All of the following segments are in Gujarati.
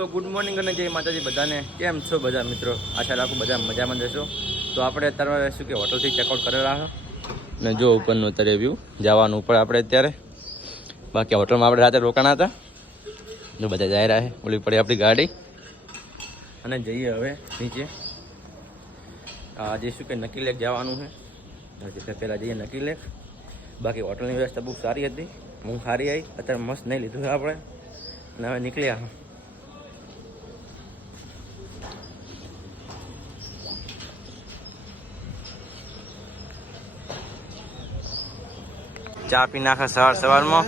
તો ગુડ મોર્નિંગ અને જય માતાજી બધાને. કેમ છો બધા મિત્રો? આશા રાખું બધા મજામાં જશો. તો આપણે અત્યારે શું કે હોટલથી ચેકઆઉટ કરેલા છે ને જો ઉપરનું અત્યારે વ્યૂ જવાનું ઉપર આપણે અત્યારે. બાકી હોટલમાં આપણે રાતે રોકાણા હતા. જો બધા જઈ રહ્યા છે, ઓલી પડી આપણી ગાડી અને જઈએ હવે નીચે. આજે શું કે નકી લેક જવાનું છે. પહેલાં જઈએ નકી લેક. બાકી હોટલની વ્યવસ્થા બહુ સારી હતી, ઊંઘ સારી આવી. અત્યારે મસ્ત નહીં લીધું છે આપણે અને હવે નીકળ્યા. ચા પી નાખે સવારમાં.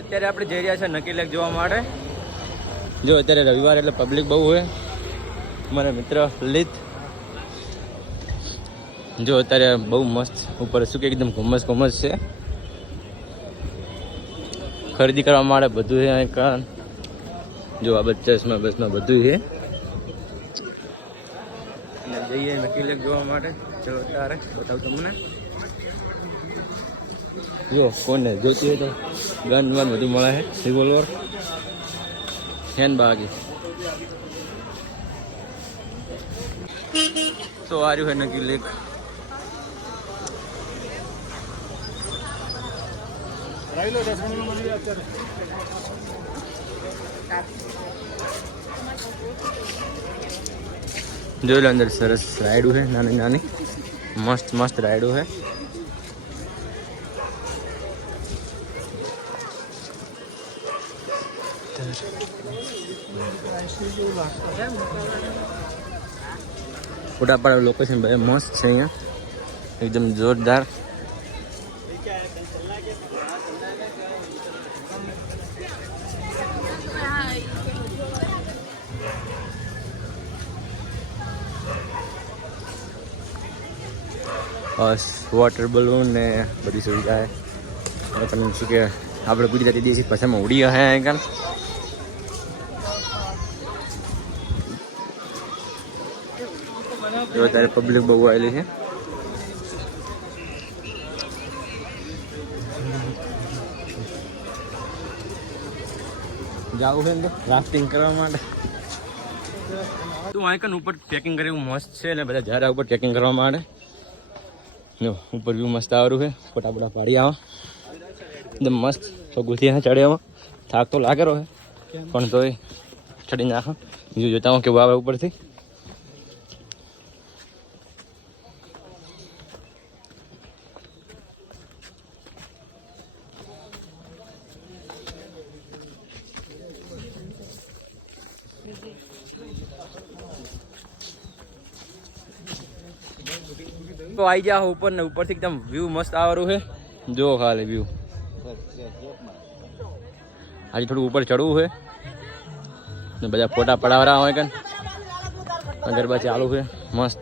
અત્યારે આપણે જઈ રહ્યા છે નકી લેક જોવા માટે. જો અત્યારે રવિવાર એટલે પબ્લિક બહુ હોય. મારા મિત્ર લલિત જો અત્યારે બહુ મસ્ત ઉપર શું કે એકદમ ઘુમ્મસ છે. ખરીદી કરવા માટે બધું છે અહીં. જો આ બસમાં બધું છે. જઈએ નકી લેક જોવા માટે. ચલો તારે બતાવું તમને. જો કોને જોતી હોય તો ગન વન બધું મળે છે. રિવોલ્વર હેન્ડ તો આ રહ્યું છે નકી લેક. જોઈ લો અંદર સરસ રાઈડું છે, નાની મસ્ત રાઈડું છે. ફોટા પાડવા લોકેશન બધા મસ્ત છે અહીંયા, એકદમ જોરદાર. વોટર બલૂન ને બધી સુવિધા છે. શું કે આપણે ગુજરાતી દેશી ભાષામાં ઉડી હે અહીં. અત્યારે પબ્લિક બહુ આવેલી છે. જવું છે ને રાફ્ટિંગ કરવા માટે. તું અહીં ઉપર ટ્રેકિંગ કરે એવું મસ્ત છે ને બધા ઝાડા ઉપર ટ્રેકિંગ કરવા માટે. જો ઉપર વ્યૂ મસ્ત આવરું છે. ફોટા પાડી આવા એકદમ મસ્ત. પગુથી ચડ્યામાં થાક તો લાગેલો છે પણ તોય ચડી નાખો. બીજું જોતા હું કેવું આવે ઉપરથી. તો આવી જાઓ ઉપર ને ઉપરથી એકદમ વ્યૂ મસ્ત આવવાનું છે. જો ખાલી વ્યૂ. આજે થોડું ઉપર ચડવું છે ને બધા ફોટા પડાવરા હોય કન. ગરબા ચાલુ છે મસ્ત.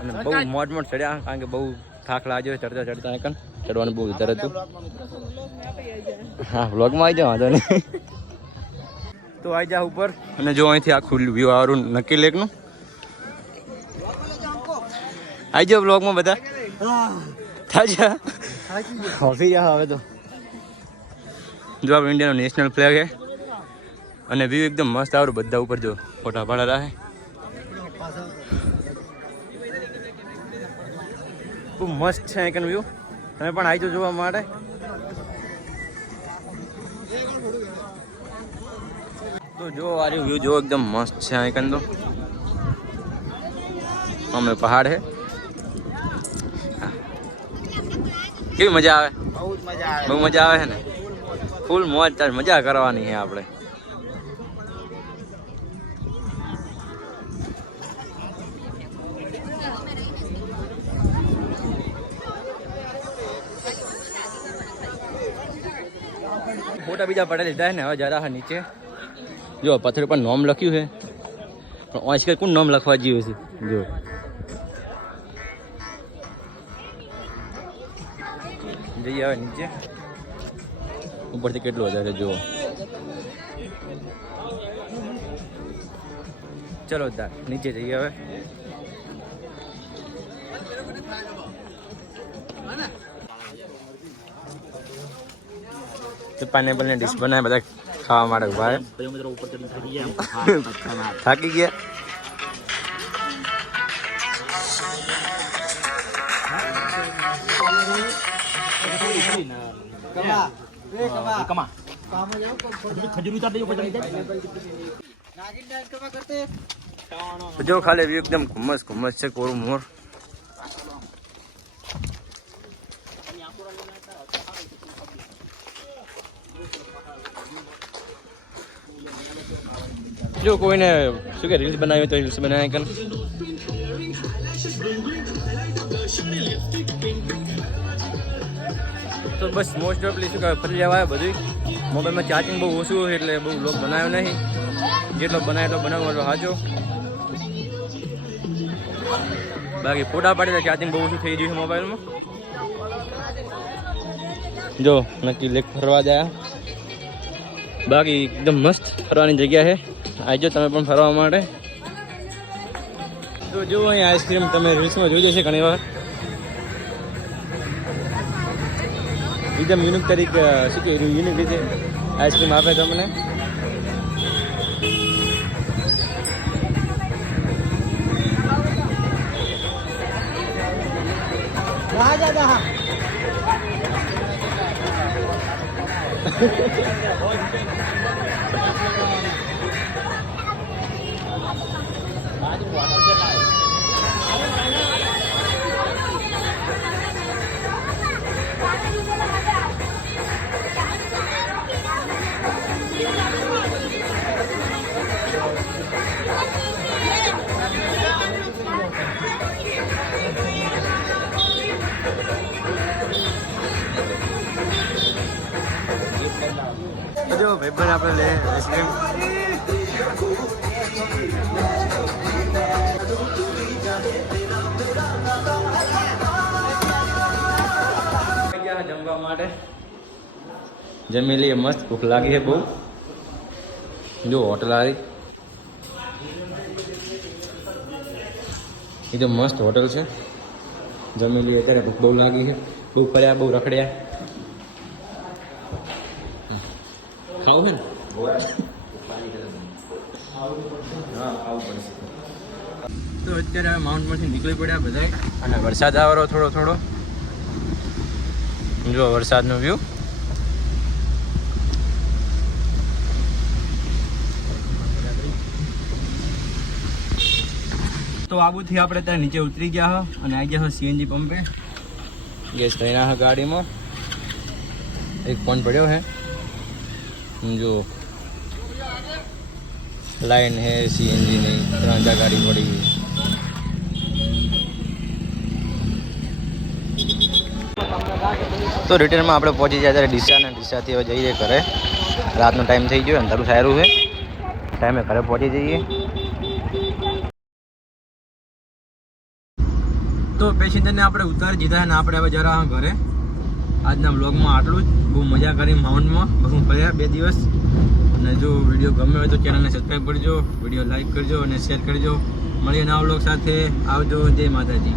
અને બહુ મોજ ચડ્યા કારણ કે બહુ થાક લાગ્યો ચડતા કન. ચડવાનું બહુ વધારે હતું. હા વ્લોગમાં આવી જાઓ વાંધો નહીં. તો આવી જાઓ ઉપર અને જો અહીંથી આખું વ્યૂ આવવાનું નકી લેકનું. આવી જાઓ બ્લોગમાં બધા. ઓફી જાઓ હવે તો. જો આપણે ઇન્ડિયાનો નેશનલ ફ્લેગ છે અને વ્યૂ એકદમ મસ્ત આવડું. બધા ઉપર જો ફોટા પાડેલા છે. ખૂબ મસ્ત છે એક વ્યૂ. તમે પણ આવી જાઓ જોવા માટે. તો જો આ વ્યૂ જો એકદમ મસ્ત છે અહીં તો. અમે પહાડ છે. કેવી મજા આવે? બહુ મજા આવે છે ને. ફૂલ મોજ મજા કરવાની છે આપણે. ફોટા બીજા પડે લીધા ને. હવે જરા નીચે જો પથ્થર પર નામ લખ્યું છે પણ આજકાલ કોણ નામ લખવા જેવું છે. જો જઈએ હવે નીચે. ઉપરથી કેટલું વધારે જુઓ. ચલો તાર નીચે જઈએ હવે. પાઇનેપલ ની ડીશ બનાવે બધા ખાવા માટે ભાઈ. થાકી ગયા. જો ખાલી વ્યૂ એકદમ ઘુમ્મસ છે કોરું મોર. જો કોઈને શું કે રીલ્સ બનાવી તો રીલ્સ બનાવે કે તો બસ મોસ્ટ ઓફલી શું કહેવાય ફરી જવાય બધું. મોબાઈલમાં ચાર્જિંગ બહુ ઓછું હોય એટલે બહુ લોક બનાવ્યો નહીં. જેટલો બનાવે એટલો બનાવવો એટલો સાચો. બાકી ફોટા પાડે તો ચાર્જિંગ બહુ ઓછું થઈ ગયું છે મોબાઈલમાં. જો નક્કી લેક ફરવા જાય. બાકી એકદમ મસ્ત ફરવાની જગ્યા છે. આવજો તમે પણ ફરવા માટે. તો જો અહીં આઈસ્ક્રીમ તમે રીલ્સમાં જોઈ જશે ઘણી વાર. એકદમ યુનિક તરીકે શું કે યુનિક રીતે આઈસ્ક્રીમ આપે તમને. જો ભાઈબંધ આપણે લે આઈસ્ક્રીમ. જમવા માટે જમી લઈએ. મસ્ત ભૂખ લાગી છે બહુ. જો હોટલ આવી એ તો મસ્ત હોટલ છે. જમી લઈએ. અત્યારે ભૂખ બહુ લાગી છે. બહુ ફર્યા બહુ રખડ્યા. ખાવું છે ને? હા ખાવું પડશે. તો અત્યારે માઉન્ટમાંથી નીકળી પડ્યા બધા. અને વરસાદ આવવાનો થોડો જો વરસાદનો વ્યૂ. તો આબુથી આપણે ત્યાં નીચે ઉતરી ગયા અને આવી ગયા સીએનજી પંપે. ગેસ થઈને ગાડીમાં એક ફોન પડ્યો છે. जो लाइन है सीएनजी नहीं 3 गाड़ी पड़ी हुई. તો રિટર્નમાં આપણે પહોંચી જાય ત્યારે ડીસાથી હવે જઈએ ઘરે. રાતનો ટાઈમ થઈ ગયો. અંધારું સારું છે. ટાઈમે ઘરે પહોંચી જઈએ. તો પેસેન્જરને આપણે ઉતારી દીધા અને આપણે હવે જરા ઘરે. આજના વ્લોગમાં આટલું જ. બહુ મજા કરી માઉન્ટમાં. બહુ ફર્યા 2 દિવસ. અને જો વિડીયો ગમ્યો હોય તો ચેનલને સબસ્ક્રાઈબ કરજો, વિડીયો લાઈક કરજો અને શેર કરજો. મળીએ નવા વ્લોગ સાથે. આવજો. જય માતાજી.